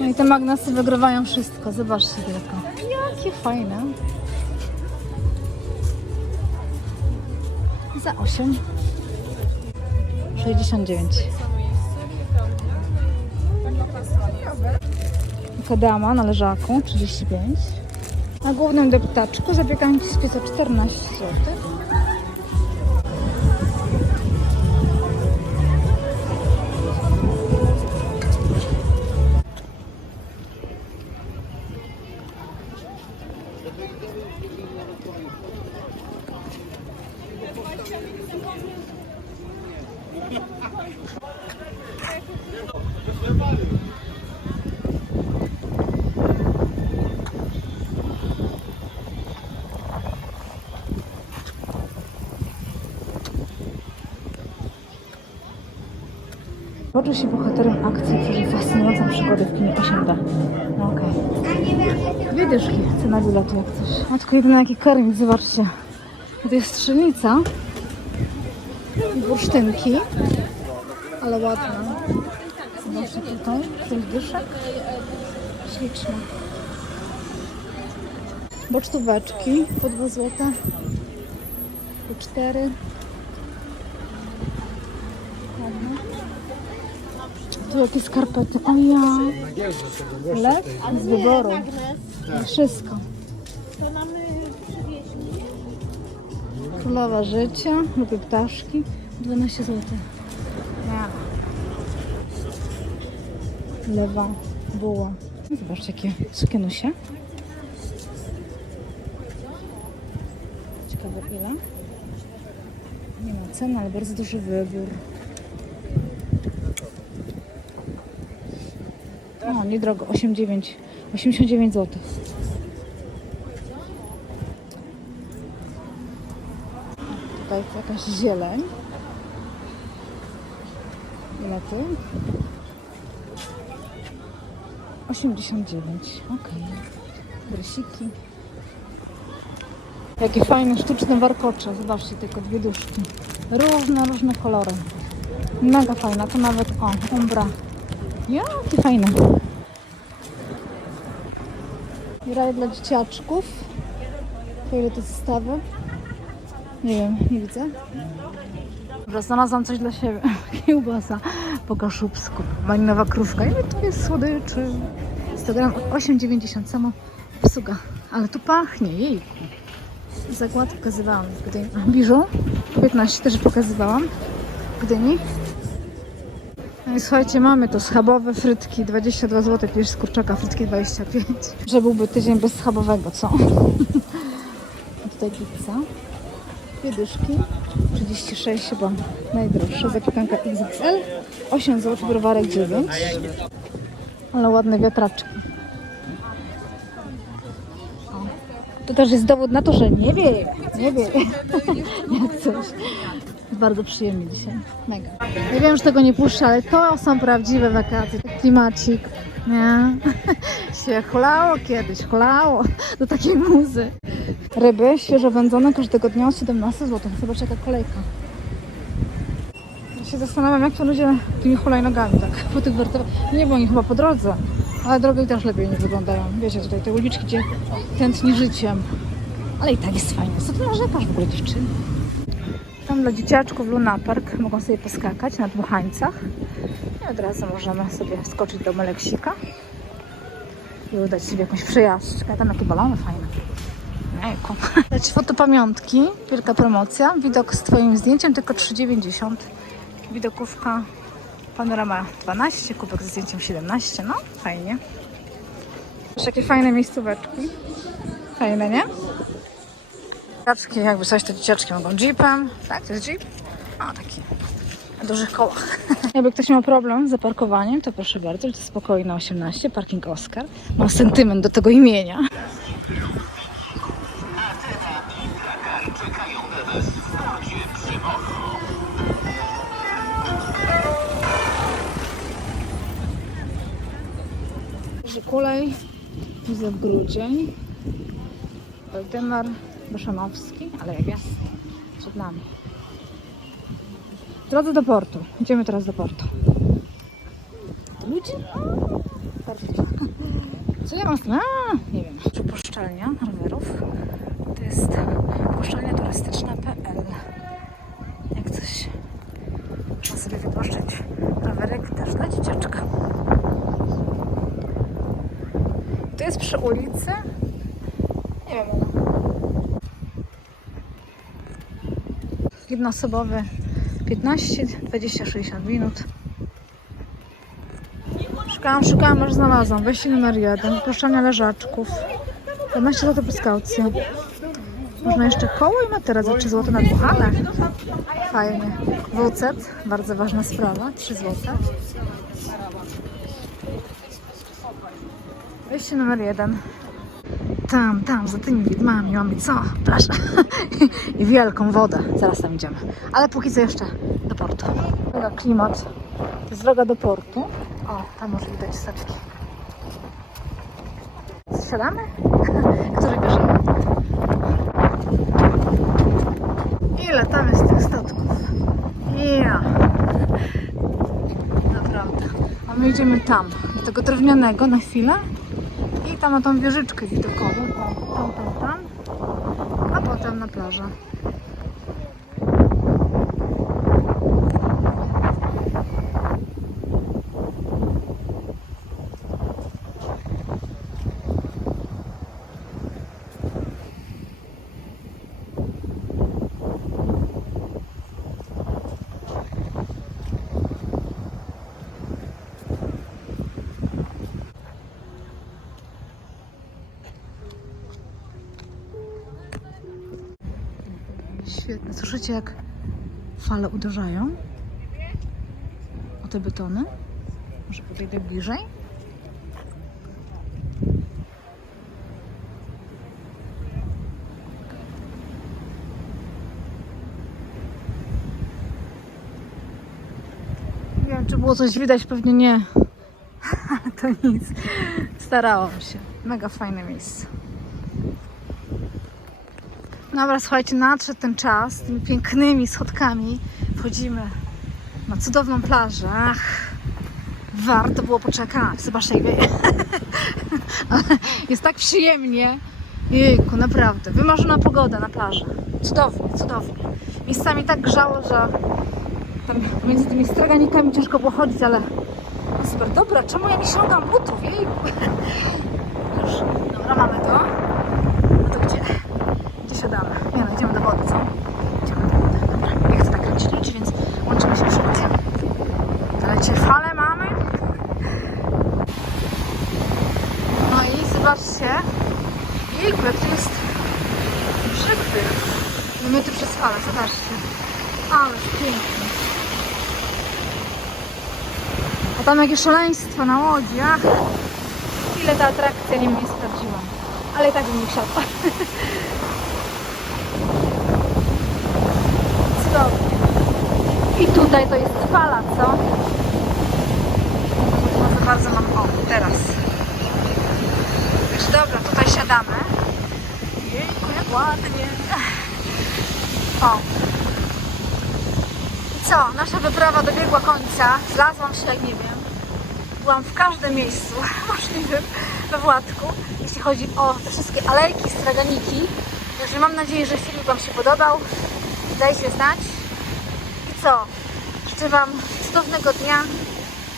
No i te magnesy wygrywają wszystko. Zobaczcie tylko. Jakie fajne. Za 8. 69. Kodama na leżaku 35. Na głównym deptaczku zapiekanki z pieca 14 zł. Poczuł się bohaterem akcji, przeżył fascynującą przygodę w kinie 8D. No okej. Dwie dyszki, cena biletu jak coś. A tylko jedyny jaki kermit, zobaczcie. To jest strzelnica i bursztynki, ale ładna. Zobaczcie tutaj, pięć dyszek. Śliczne. Bocztóweczki po 2 złote, po 4. Ładne. Tu jakieś skarpety. O ja. Lew z wyboru. Wszystko. To mamy. Królowa życia. Lubię ptaszki. 12 zł. Lewa. Buła. Zobaczcie jakie sukienusie. Ciekawe ile. Nie ma ceny, ale bardzo duży wybór. O, niedrogo, 89, 89 zł. Tutaj jest jakaś zieleń. Ile ty? 89, okej. Brysiki. Jakie fajne sztuczne warkocze. Zobaczcie tylko dwie duszki. Różne, różne kolory. Mega fajna. To nawet, o, umbra. Jakie fajne. Raj dla dzieciaczków. Po ile to zestawy? Nie wiem, nie widzę. Dobra, znalazłam coś dla siebie. Kiełbasa po kaszubsku. Malinowa krówka. Ile tu jest słodyczy? 100 gram 8,90 samo obsługa. Ale tu pachnie, jejku. Zakład pokazywałam w Gdyni. Biżu 15 też pokazywałam w Gdyni. I słuchajcie, mamy to schabowe frytki 22 zł, pierś z kurczaka, frytki 25. Że byłby tydzień bez schabowego, co? A tutaj pizza. Dwie dyszki. 36 chyba najdroższa. Zapiekanka XXL. 8 zł, browarek 9. Ale ładne wiatraczki. To też jest dowód na to, że nie wie, nie wie. Jak coś. Bardzo przyjemnie dzisiaj. Mega. Ja wiem, że tego nie puszczę, ale to są prawdziwe wakacje. Klimacik. Nie? się hulało kiedyś, hulało do takiej muzy. Ryby świeżo wędzone każdego dnia o 17 zł. Zobacz jaka kolejka. Ja się zastanawiam, jak to ludzie tymi hulajnogami tak po tych wertebach. Nie, bo oni chyba po drodze, ale drogi też lepiej nie wyglądają. Wiecie, tutaj te uliczki, gdzie tętni życiem. Ale i tak jest fajnie. Co ty narzekasz w ogóle dziewczyny? Tam dla dzieciaczków Luna Park mogą sobie poskakać na dmuchańcach. I od razu możemy sobie skoczyć do Meleksika i udać sobie jakąś przejażdżkę. Tam jakie balony fajne. Jejku. Dać fotopamiątki, wielka promocja. Widok z Twoim zdjęciem tylko 3,90. Widokówka panorama 12, kubek ze zdjęciem 17. No, fajnie. Też jakie fajne miejscóweczki. Fajne, nie? Dzieciaczki, jakby coś, to dzieciaczki mogą jeepem. Tak, to jest jeep? O, taki na dużych kołach. Jakby ktoś miał problem z zaparkowaniem, to proszę bardzo, to spokojnie 18, parking Oscar. Mam sentyment do tego imienia. Kolej, widzę w grudzień. Waldemar Boszanowski, ale jak jasne, przed nami. Drodze do portu. Idziemy teraz do portu. Bardzo Co ja mam? A, nie wiem. Przypuszczalnia rowerów. To jest puszczalnia turystyczna.pl. Jak coś można sobie wypożyczyć rowerek też dla dzieciaczka. To jest przy ulicy. Nie wiem. Jednoosobowy 15, 20, 60 minut. Szukałam, szukałam, aż znalazłam. Wejście numer jeden. Wypuszczania leżaczków. 15 zł plus kaucja. Można jeszcze koło i materac za 3 zł na dmuchane. Fajnie. WC, bardzo ważna sprawa. 3 zł. Wejście numer jeden. Tam, tam, za tymi widmami mamy co? Plażę. I wielką wodę. Zaraz tam idziemy. Ale póki co jeszcze do portu. Mega klimat. To jest droga do portu. O, tam może widać statki. Siadamy? Który bierzemy? Ile tam jest tych statków? Ja. Naprawdę. A my idziemy tam, do tego drewnianego na chwilę. Tam na tą wieżyczkę widokową. O, tam, tam, tam. A potem na plażę. Świetne. Słyszycie jak fale uderzają o te betony? Może podejdę bliżej? Nie wiem, czy było coś widać, pewnie nie. To nic. Starałam się. Mega fajne miejsce. Dobra, słuchajcie, nadszedł ten czas, tymi pięknymi schodkami wchodzimy na cudowną plażę. Ach, warto było poczekać, zobaczcie jak wieje. Jest tak przyjemnie. Jejku, naprawdę, wymarzona pogoda na plaży. Cudownie, cudownie. Miejscami tak grzało, że tam między tymi straganikami ciężko było chodzić, ale super. Dobra, czemu ja nie ściągam butów? Jejku. Już, dobra, mamy to. No to gdzie? Gdzie siadamy? Nie no, idziemy do wody, co? Idziemy do wody. Dobra, nie chcę tak kręcić więc łączymy się przy wodzie. Słuchajcie, fale mamy. No i zobaczcie. Jejku, jak to jest. I my tu przez falę, zobaczcie. Ależ pięknie. A tam jakieś szaleństwo na łodzi, ach. Ile ta atrakcja nie mnie sprawdziła. Ale i tak bym nie wsiadła. Cudownie. I tutaj to jest fala, co? Może bardzo mam... O, teraz. Już dobra, tutaj siadamy. Jejku, jak ładnie. O. I co? Nasza wyprawa dobiegła końca. Zlazłam się, jak nie wiem. Byłam w każdym miejscu możliwym we Władku, jeśli chodzi o te wszystkie alejki, straganiki. Także mam nadzieję, że film Wam się podobał. Dajcie znać. I co? Życzę Wam cudownego dnia,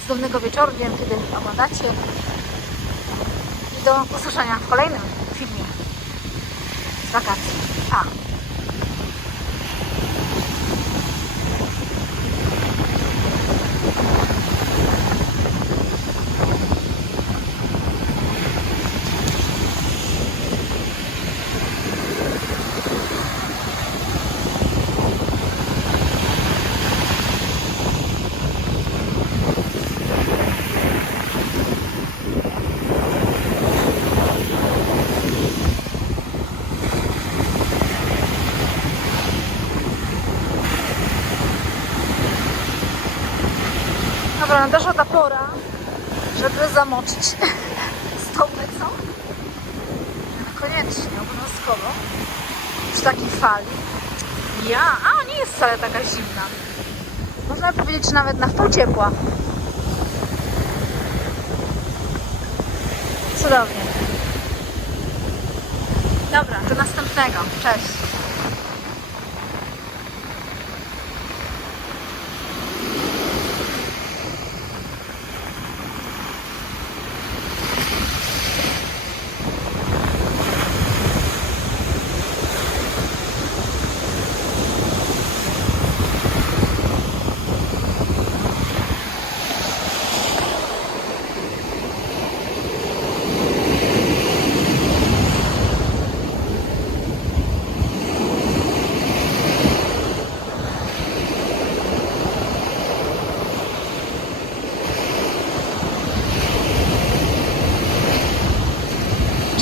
cudownego wieczoru, wiem kiedy oglądacie. I do usłyszenia w kolejnym filmie z wakacji. Pa! Dobra, nadeszła ta pora, żeby zamoczyć stopy, co? Koniecznie, obowiązkowo. Przy takiej fali. Ja, a nie jest wcale taka zimna. Można powiedzieć, że nawet na wpół ciepła. Cudownie. Dobra, do następnego. Cześć.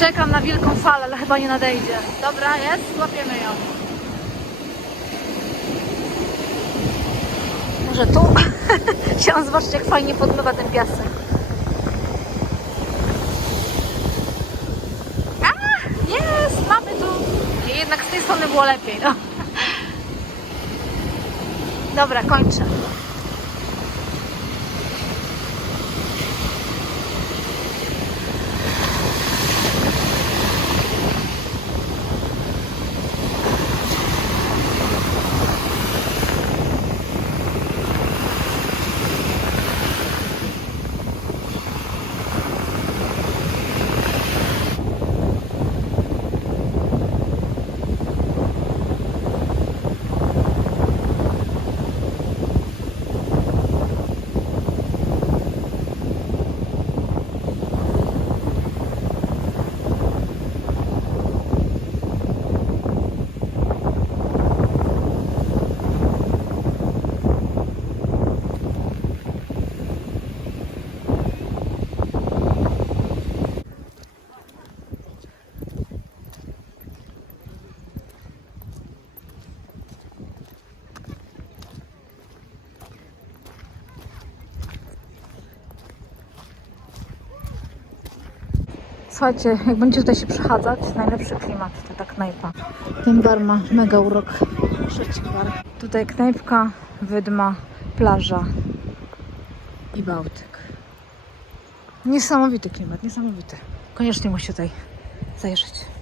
Czekam na wielką falę, ale chyba nie nadejdzie. Dobra, jest? Złapiemy ją. Może tu? Chciałam zobaczyć, jak fajnie podmywa ten piasek. A, jest! Mamy tu! Jednak z tej strony było lepiej, no. Dobra, kończę. Słuchajcie, jak będziecie tutaj się przechadzać, najlepszy klimat, to ta knajpa. Ten bar ma mega urok. Trzeci bar. Tutaj knajpka, wydma, plaża i Bałtyk. Niesamowity klimat, niesamowity. Koniecznie musicie tutaj zajrzeć.